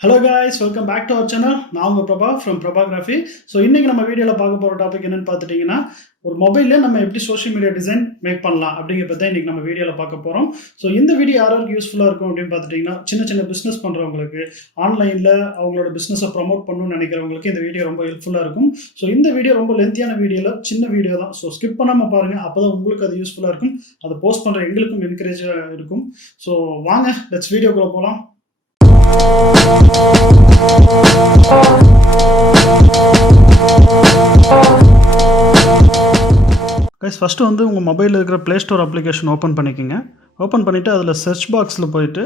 Hello guys, welcome back to our channel. நான் உங்க Prabha from Prabhagraphy. So இன்னைக்கு நம்ம வீடியோல பார்க்க போற டாபிக் என்னன்னு பார்த்துட்டீங்கன்னா, ஒரு மொபைல்ல நம்ம எப்படி சோஷியல் மீடியா டிசைன் மேக் பண்ணலாம் அப்படிங்கிற பத்தி இன்னைக்கு நம்ம வீடியோல பார்க்க போறோம். ஸோ இந்த வீடியோ யாருக்கு யூஸ்ஃபுல்லா இருக்கும் அப்படின்னு பார்த்துட்டீங்கன்னா, சின்ன சின்ன பிசினஸ் பண்றவங்களுக்கு, ஆன்லைன்ல அவங்களோட பிசினஸை ப்ரமோட் பண்ணணும்னு நினைக்கிறவங்களுக்கு இந்த வீடியோ ரொம்ப ஹெல்ப்ஃபுல்லா இருக்கும். ஸோ இந்த வீடியோ ரொம்ப லென்த்தியான வீடியோல சின்ன வீடியோ தான். ஸோ ஸ்கிப் பண்ணாம பாருங்க, அப்பதான் உங்களுக்கு அது யூஸ்ஃபுல்லா இருக்கும். அதை போஸ்ட் பண்ற எங்களுக்கும் என்கரேஜா இருக்கும். ஸோ வாங்க லெட்ஸ் வீடியோக்குள்ள போலாம். கைஸ் ஃபஸ்ட்டு வந்து உங்கள் மொபைலில் இருக்கிற ப்ளே ஸ்டோர் அப்ளிகேஷன் ஓப்பன் பண்ணிக்கோங்க. ஓப்பன் பண்ணிவிட்டு அதில் சர்ச் பாக்ஸில் போயிட்டு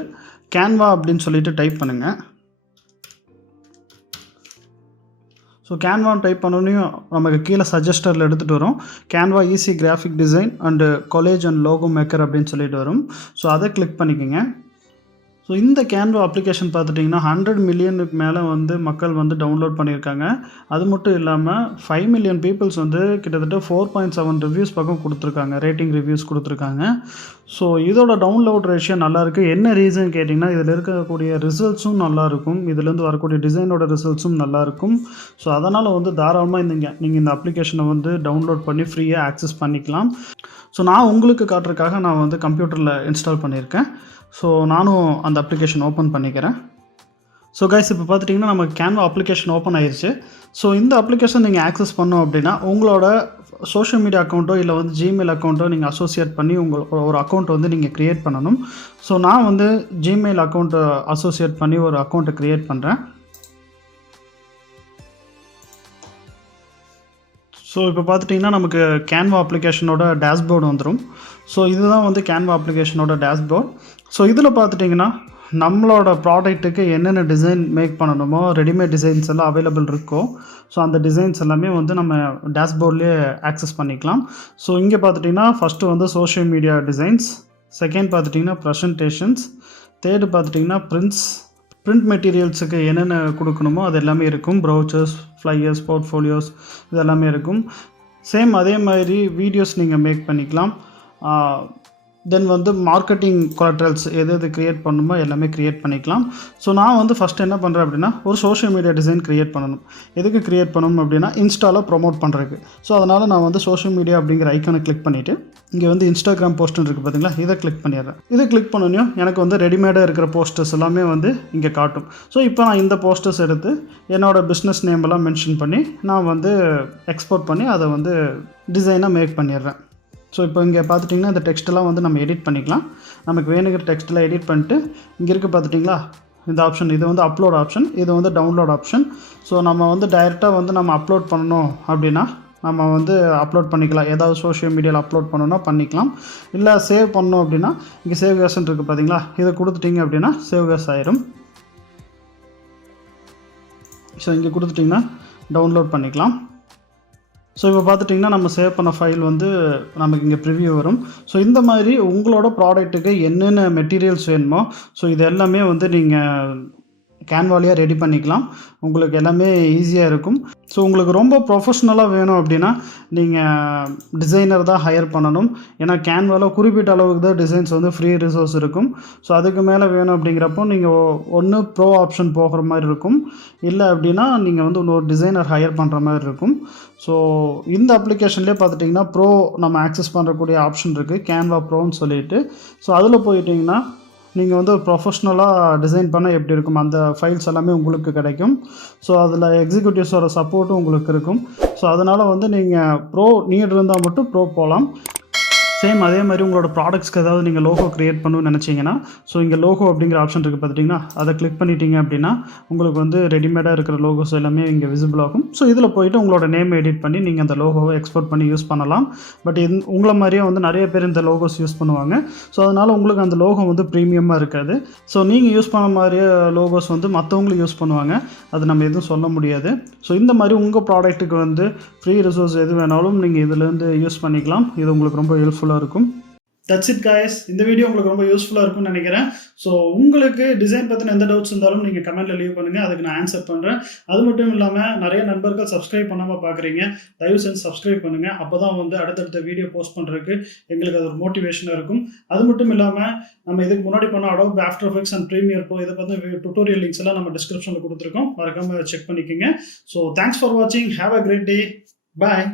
கேன்வா அப்படின்னு சொல்லிட்டு டைப் பண்ணுங்கள். ஸோ கேன்வான்னு டைப் பண்ணோன்னையும் நமக்கு கீழே சஜஸ்டரில் எடுத்துகிட்டு வரும். Canva easy graphic design and collage and logo maker அப்படின்னு சொல்லிட்டு வரும். ஸோ அதை கிளிக் பண்ணிக்கோங்க. ஸோ இந்த கேன்வா அப்ளிகேஷன் பார்த்துட்டிங்கன்னா 100 மில்லியனுக்கு மேலே வந்து மக்கள் வந்து டவுன்லோட் பண்ணியிருக்காங்க. அது மட்டும் இல்லாமல் 5 மில்லியன் பீப்புள்ஸ் வந்து கிட்டத்தட்ட 4.7 ரிவ்யூஸ் பக்கம் கொடுத்துருக்காங்க, ரேட்டிங் ரிவ்யூஸ் கொடுத்துருக்காங்க. ஸோ இதோட டவுன்லோட் ரேஷியோ நல்லாயிருக்கு. என்ன ரீசன் கேட்டிங்கன்னா, இதில் இருக்கக்கூடிய ரிசல்ட்ஸும் நல்லாயிருக்கும், இதுலேருந்து வரக்கூடிய டிசைனோட ரிசல்ட்ஸும் நல்லாயிருக்கும். ஸோ அதனால் வந்து தாராளமாக நீங்கள் இந்த அப்ளிகேஷனை வந்து டவுன்லோட் பண்ணி ஃப்ரீயாக ஆக்சஸ் பண்ணிக்கலாம். ஸோ நான் உங்களுக்கு காட்டுறதுக்காக நான் வந்து கம்ப்யூட்டரில் இன்ஸ்டால் பண்ணியிருக்கேன். ஸோ நானும் அந்த அப்ளிகேஷன் ஓப்பன் பண்ணிக்கிறேன். ஸோ கைஸ் இப்போ பார்த்துட்டிங்கன்னா நமக்கு கேன்வா அப்ளிகேஷன் ஓப்பன் ஆயிடுச்சு. ஸோ இந்த அப்ளிகேஷன் நீங்கள் ஆக்சஸ் பண்ணோம் அப்படின்னா உங்களோட சோஷியல் மீடியா அக்கௌண்ட்டோ இல்லை வந்து ஜிமெயில் அக்கௌண்ட்டோ நீங்கள் அசோசியேட் பண்ணி ஒரு அக்கௌண்ட் வந்து நீங்கள் க்ரியேட் பண்ணணும். ஸோ நான் வந்து ஜிமெயில் அக்கௌண்ட்டை அசோசியேட் பண்ணி ஒரு அக்கௌண்ட்டை க்ரியேட் பண்ணுறேன். ஸோ இப்போ பார்த்துட்டிங்கன்னா நமக்கு கேன்வா அப்ளிகேஷனோட டேஷ்போர்டு வந்துடும். ஸோ இதுதான் வந்து கேன்வா அப்ளிகேஷனோட டேஷ்போர்ட். ஸோ இதில் பார்த்துட்டிங்கன்னா நம்மளோட ப்ராடக்ட்டுக்கு என்னென்ன டிசைன் மேக் பண்ணணுமோ, ரெடிமேட் டிசைன்ஸ் எல்லாம் அவைலபிள் இருக்கோ, ஸோ அந்த டிசைன்ஸ் எல்லாமே வந்து நம்ம டேஷ்போர்ட்லேயே ஆக்சஸ் பண்ணிக்கலாம். ஸோ இங்கே பார்த்துட்டிங்கன்னா ஃபஸ்ட்டு வந்து சோஷியல் மீடியா டிசைன்ஸ், செகண்ட் பார்த்துட்டிங்கன்னா ப்ரெசன்டேஷன்ஸ், தேர்டு பார்த்துட்டிங்கன்னா பிரிண்ட் மெட்டீரியல்ஸுக்கு என்னென்ன கொடுக்கணுமோ அது எல்லாமே இருக்கும். ப்ரௌச்சர்ஸ், ஃப்ளையர்ஸ், போர்ட்ஃபோலியோஸ் இது எல்லாமே இருக்கும். சேம் அதே மாதிரி வீடியோஸ் நீங்கள் மேக் பண்ணிக்கலாம். தென் வந்து மார்க்கெட்டிங் கொலாட்ரல்ஸ் எது க்ரியேட் பண்ணணுமோ எல்லாமே க்ரியேட் பண்ணிக்கலாம். ஸோ நான் வந்து ஃபஸ்ட்டு என்ன பண்ணுறேன் அப்படின்னா, ஒரு சோஷியல் மீடியா டிசைன் க்ரியேட் பண்ணணும். எதுக்கு க்ரியேட் பண்ணணும் அப்படின்னா, இன்ஸ்டாவில் ப்ரொமோட் பண்ணுறதுக்கு. ஸோ அதனால் நான் வந்து சோஷியல் மீடியா அப்படிங்கிற ஐக்கானை கிளிக் பண்ணிவிட்டு இங்கே வந்து இன்ஸ்டாகிராம் போஸ்ட்னு இருக்குது பார்த்தீங்களா, இதை கிளிக் பண்ணிடுறேன். இதை கிளிக் பண்ணோன்னே எனக்கு வந்து ரெடிமேடாக இருக்கிற போஸ்டர்ஸ் எல்லாமே வந்து இங்கே காட்டும். ஸோ இப்போ நான் இந்த போஸ்டர்ஸ் எடுத்து என்னோடய பிஸ்னஸ் நேம் எல்லாம் மென்ஷன் பண்ணி நான் வந்து எக்ஸ்போர்ட் பண்ணி அதை வந்து டிசைனாக மேக் பண்ணிடுறேன். ஸோ இப்போ இங்கே பார்த்துட்டிங்கன்னா இந்த டெக்ஸ்ட்டெல்லாம் வந்து நம்ம எடிட் பண்ணிக்கலாம். நமக்கு வேணுங்கிற டெக்ஸ்ட்டெல்லாம் எடிட் பண்ணிட்டு இங்கே இருக்குது பார்த்துட்டிங்களா இந்த ஆப்ஷன், இது வந்து அப்லோட் ஆப்ஷன், இது வந்து டவுன்லோட் ஆப்ஷன். ஸோ நம்ம வந்து டைரெக்டாக வந்து நம்ம அப்லோட் பண்ணணும் அப்படின்னா நம்ம வந்து அப்லோட் பண்ணிக்கலாம். ஏதாவது சோஷியல் மீடியாவில் அப்லோட் பண்ணணுன்னா பண்ணிக்கலாம். இல்லை சேவ் பண்ணணும் அப்படின்னா இங்கே சேவ் ஆஸ்ன்னு இருக்குது பார்த்தீங்களா, இதை கொடுத்துட்டிங்க அப்படின்னா சேவ் ஆஸ் ஆயிரும். ஸோ இங்கே கொடுத்துட்டிங்கன்னா டவுன்லோட் பண்ணிக்கலாம். ஸோ இப்போ பார்த்துட்டிங்கன்னா நம்ம சேவ் பண்ண ஃபைல் வந்து நமக்கு இங்கே ப்ரிவ்யூ வரும். ஸோ இந்த மாதிரி உங்களோட ப்ராடக்ட்டுக்கு என்னென்ன மெட்டீரியல்ஸ் வேணுமோ ஸோ இது எல்லாமே வந்து நீங்கள் கேன்வாலியாக ரெடி பண்ணிக்கலாம். உங்களுக்கு எல்லாமே ஈஸியாக இருக்கும். ஸோ உங்களுக்கு ரொம்ப ப்ரொஃபஷ்னலாக வேணும் அப்படின்னா நீங்கள் டிசைனர் தான் ஹையர் பண்ணணும். ஏன்னா கேன்வாவில் குறிப்பிட்ட அளவுக்கு தான் டிசைன்ஸ் வந்து ஃப்ரீ ரிசோர்ஸ் இருக்கும். ஸோ அதுக்கு மேலே வேணும் அப்படிங்கிறப்போ நீங்கள் ஒன்று ப்ரோ ஆப்ஷன் போகிற மாதிரி இருக்கும், இல்லை அப்படின்னா நீங்கள் வந்து இன்னொரு டிசைனர் ஹையர் பண்ணுற மாதிரி இருக்கும். ஸோ இந்த அப்ளிகேஷன்லேயே பார்த்துட்டிங்கன்னா ப்ரோ நம்ம ஆக்சஸ் பண்ணுறக்கூடிய ஆப்ஷன் இருக்குது, கேன்வா ப்ரோன்னு சொல்லிட்டு. ஸோ அதில் போயிட்டிங்கன்னா நீங்கள் வந்து ஒரு ப்ரொஃபஷ்னலாக டிசைன் பண்ணால் எப்படி இருக்கும் அந்த ஃபைல்ஸ் எல்லாமே உங்களுக்கு கிடைக்கும். ஸோ அதில் எக்ஸிக்யூட்டிவ்ஸோட சப்போர்ட்டும் உங்களுக்கு இருக்கும். ஸோ அதனால் வந்து நீங்கள் ப்ரோ நீட் இருந்தால் மட்டும் ப்ரோ போகலாம். சேம் அதே மாதிரி உங்களோட ப்ராடக்ட்ஸ்க்கு ஏதாவது நீங்கள் லோகோ க்ரியேட் பண்ணணும்னு நினச்சிங்கன்னா ஸோ இங்கே லோகோ அப்படிங்கிற ஆப்ஷன் இருக்குது பார்த்துட்டிங்கன்னா, அதை கிளிக் பண்ணிட்டீங்க அப்படின்னா உங்களுக்கு வந்து ரெடிமேடாக இருக்கிற லோகோஸ் எல்லாமே இங்கே விசிபிள் ஆகும். ஸோ இதில் போய்ட்டு உங்களோட நேம் எடிட் பண்ணி நீங்கள் அந்த லோகோவை எக்ஸ்போர்ட் பண்ணி யூஸ் பண்ணலாம். பட் உங்களை மாதிரியே வந்து நிறைய பேர் இந்த லோகோஸ் யூஸ் பண்ணுவாங்க. ஸோ அதனால் உங்களுக்கு அந்த லோகோ வந்து ப்ரீமியமாக இருக்காது. ஸோ நீங்கள் யூஸ் பண்ண மாதிரியே லோகோஸ் வந்து மற்றவங்களும் யூஸ் பண்ணுவாங்க, அது நம்ம எதுவும் சொல்ல முடியாது. ஸோ இந்த மாதிரி உங்கள் ப்ராடக்ட்டுக்கு வந்து ஃப்ரீ ரிசோர்ஸ் எது வேணாலும் நீங்கள் இதிலேருந்து யூஸ் பண்ணிக்கலாம். இது உங்களுக்கு ரொம்ப ஹெல்ப்ஃபுல்லாக இருக்கும். That's it guys. இந்த வீடியோ உங்களுக்கு ரொம்ப யூஸ்ஃபுல்லாக இருக்கும்னு நினைக்கிறேன். ஸோ உங்களுக்கு டிசைன் பற்றின எந்த டவுட்ஸ் இருந்தாலும் நீங்கள் கமெண்ட்டில் லீவ் பண்ணுங்கள், அதுக்கு நான் ஆன்சர் பண்ணுறேன். அது மட்டும் இல்லாமல் நிறைய நண்பர்கள் சப்ஸ்கிரைப் பண்ணாமல் பார்க்குறீங்க, தயவு செஞ்சு சப்ஸ்கிரைப் பண்ணுங்கள். அப்போ தான் வந்து அடுத்தடுத்த வீடியோ போஸ்ட் பண்ணுறதுக்கு எங்களுக்கு அது ஒரு மோட்டிவேஷனாக இருக்கும். அது மட்டும் இல்லாமல் நம்ம இதுக்கு முன்னாடி பண்ண Adobe After Effects and Premiere Pro இதை பற்றி டுட்டோரியல் லிங்க்ஸ் எல்லாம் நம்ம டிஸ்கிரிப்ஷனில் கொடுத்துருக்கோம், மறக்காமல் செக் பண்ணிக்கோங்க. ஸோ தேங்க்ஸ் ஃபார் வாட்சிங், have a great day, bye.